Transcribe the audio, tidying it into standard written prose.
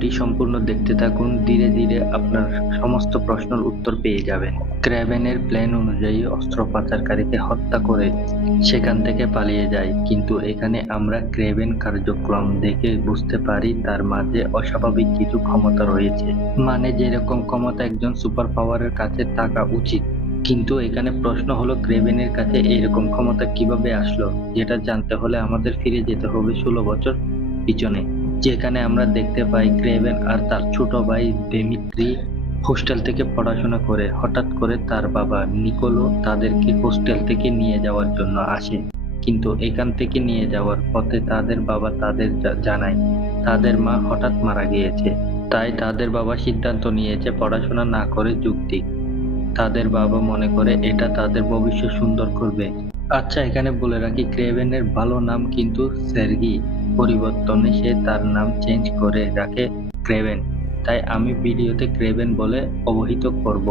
ভিডিওটি সম্পূর্ণ দেখতে থাকুন, ধীরে ধীরে আপনার সমস্ত প্রশ্নের উত্তর পেয়ে যাবেন। ক্রেভেনের প্ল্যান অনুযায়ী অস্ত্র পাচারকারীকে হত্যা করে সেখান থেকে পালিয়ে যায়, কিন্তু এখানে আমরা ক্রেভেন কার্যক্রম দেখে বুঝতে পারি তার মাঝে অস্বাভাবিক কিছু ক্ষমতা রয়েছে। মানে যেরকম ক্ষমতা একজন সুপার পাওয়ারের কাছে থাকা উচিত, কিন্তু এখানে প্রশ্ন হলো ক্রেভেনের কাছে এরকম ক্ষমতা কিভাবে আসলো, যেটা জানতে হলে আমাদের ফিরে যেতে হবে 16 বছর পিছনে, যেখানে আমরা দেখতে পাই ক্রেভেন আর তার ছোট ভাই দেমিত্রি হোস্টেল থেকে পড়াশোনা করে হঠাৎ করে তার বাবা নিকোলো তাদেরকে হোস্টেল থেকে নিয়ে যাওয়ার জন্য আসে। কিন্তু এখান থেকে নিয়ে যাওয়ার পথে তাদের বাবা তাদের জানায় তাদের মা হঠাৎ মারা গিয়েছে। তাই তাদের বাবা সিদ্ধান্ত নিয়েছে পড়াশোনা না করে যুক্তি। তাদের বাবা মনে করে এটা তাদের ভবিষ্যৎ সুন্দর করবে। আচ্ছা, এখানে বলে রাখি ক্রেভেনের ভালো নাম কিন্তু সের্গি, পরিবর্তনে সে তার নাম চেঞ্জ করে রাখে ক্রেভেন। তাই আমি ভিডিওতে ক্রেভেন বলে অবহিত করব।